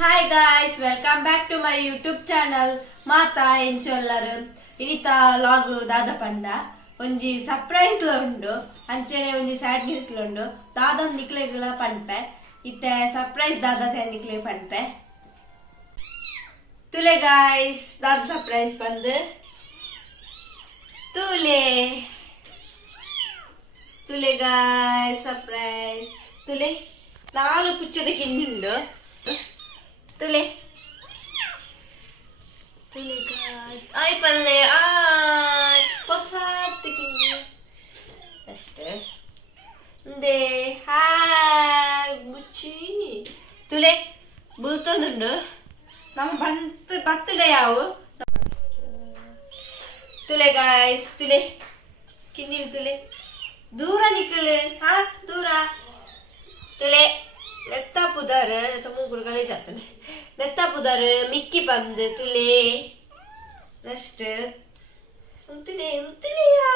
Hi guys, welcome back to my YouTube channel. Mata enchollaru. Inita log dada panda. Onji surprise lo undu. Anchene onji sad news lo undu. Dada niklegala panpe. Itte surprise dada the nikle panpe. Tule guys, dada surprise pandu. Tule guys, surprise. Tule. Nalu puchada kinnindu. Tule guys. Ay palle ay. Posat kinni. Este. De hi buchi. Tule bultonundu. Nam birthday yavu. Tule guys. Tule. Kinni tule. Dura nikale. Ha dura. Tule. Netta pudar, tamu gurgale jate ne. Netta pudar, Mickey pande tule. Next, untile ya.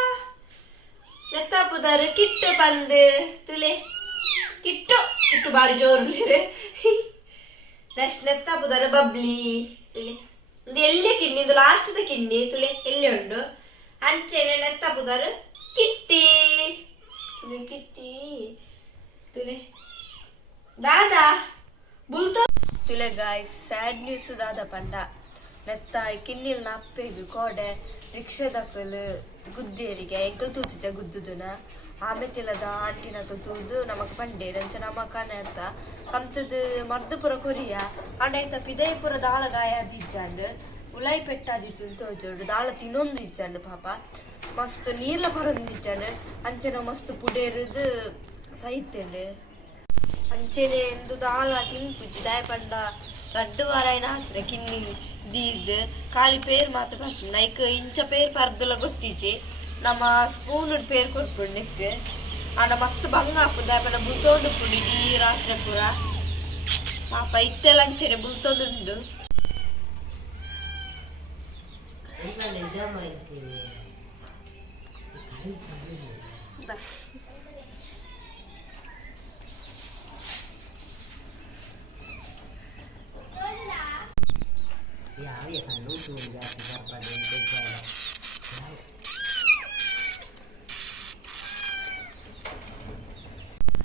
Netta pudar kittu pande tule. Kittu bari joru le. Next netta pudar bubbly tule. Inde elle kinni, the last the kinni tule elle undu. Anchene netta pudar kitty. Tule. Dada, bulto. Tule guys, sad news dada panda. Netta kinnil nappegu kode riksha dakale gudderiga enkel tutija gudduduna ametila auntina tutudu namak pande ranchana makana anta kamtadu mardapura koriya anaita pidaypura dala gaya dijjandu ulai pettaditu tojodu dala tinondu ijjandu papa mast neerla parandijjandu anchana mast puderudu saitende ಅಂಚೆನೆ ಎಂದು ದಾಲ ತಿನ್ಪುಜಿ ದಾಯಪಂಡ ರಡ್ಡು ವಾರಾಯನ ಹತ್ರ ಕಿನ್ನಿ ದೀರ್ದು ಖಾಲಿ peer ಮಾತ್ರ ಬರ್ತೀನಿ Nike ಇಂಚ peer ಪರ್ದಲ ಗೊತ್ತಿಜಿ ನಮ್ಮ spoon peer ಕೊಟ್ಬಿಡು ನೆಕ್ ಆಡ ಮಸ್ತ್ ಬಂಗ ಹಾಪುದು ದಾಯಪಂಡ ಬುಲ್ತೋಂಡು ಪುಡಿ ಈ ರಾತ್ರಿ ಪೂರ ಪಾಪ ಇತ್ತೆಲ್ಲ ಅಂಚೆನೆ ಬುಲ್ತೋಂದುಂಡು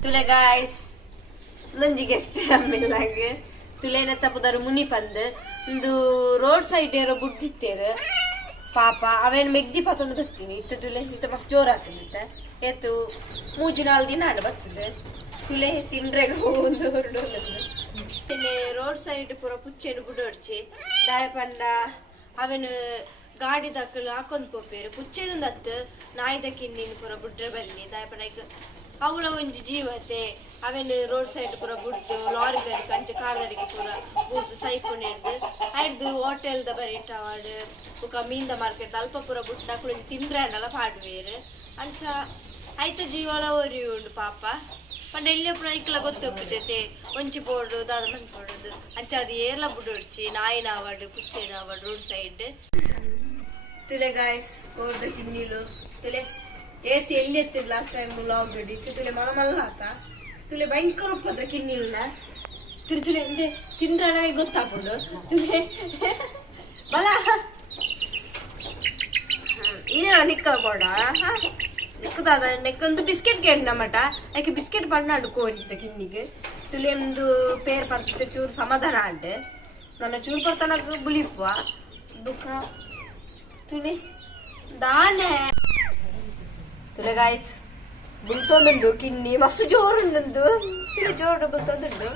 Tule guys, nanji guest amillange tule netta pudaru muni pande indu road side ero buddittere papa aven megdi patondu battini itte tule itte mas jora atinde etu mooji nal dina adu battide tule tindrega ondu horudondu ene road side pura puchenu budorchi dayapanda avenu ಗಾಡಿ ದಕ್ಕಲು ಹಾಕೊಂಡ್ ಪೋಪೇರು ಪುಚ್ಚೆನು ದತ್ತು ನಾಯಿ ದಕ್ಕಿನ್ನಿನ ಪುರ ಬುಡ್ರೆ ಬಲ್ಲಿ ದಾಯಪನ ಅವಳ ಒಂಜಿ ಜೀವತೆ ಅವೆನ್ road side ಪುರ ಬುಡ್ದು ಲಾರಿ ಗಡಿ ಕಂಚೆ ಕಾರ್ ಗಡಿಗೆ ಪುರ ಬುಡ್ದು ಸೈಪುನ್ ಹಿಡ್ದು ಐಡ್ದು ಹೋಟೆಲ್ ದ ಬರೀಟ ಅವಾರ್ಡ್ ಬುಕ್ಕ ಮೀನ್ದ ಮಾರ್ಕೆಟ್ ಅಲ್ಪ ಪುರ ಬುಡ್ದು ನಕ್ಕಳು ತಿಂಡ್ರೆಂಡಲ್ಲ ಪಾಡ್ವೇರು ಅಂಚ ಐತ ಜೀವಳ ಒರಿ ಉಂಡು ಪಾಪ ಪಂಡ ಇಲ್ಲೇ ಪುರ ಇಕ್ಕಲ ಗೊತ್ತೊಪ್ಪು ಜೊತೆ ಒಂಚಿ ಪೋಡು ದಾದ ಮನ್ ಪೋಡುದು ಅಂಚ ಅದು ಏರ್ಲ ಬುಡೊಡ್ಚಿ ನಾಯಿನ ಅವಾರ್ಡ್ ಪುಚ್ಚೆನ award road side Tule guys, korda kinnilu. Tule eti elli etti last time vlog edichu. Tule malamallata. Tule bhayankara uppadra kinnilna. Tule inde tindrana gottapudu. Tule bala. Ina nikka koda. Ha. Nikkudada nekkondu biscuit gendamata. Ake biscuit pannadu koritta kinnige. Tule endu pair partite churu samadhana ade. Nanna churu partana bulippa. Duka Tule dane Tule guys bultondundu kinni mastu jorundu tule joru bultondundu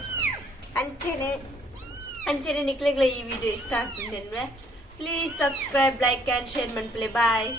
anchene niklegla ee video iಷ್ಟ ಆಗ್ತದೆ please subscribe like and share and play bye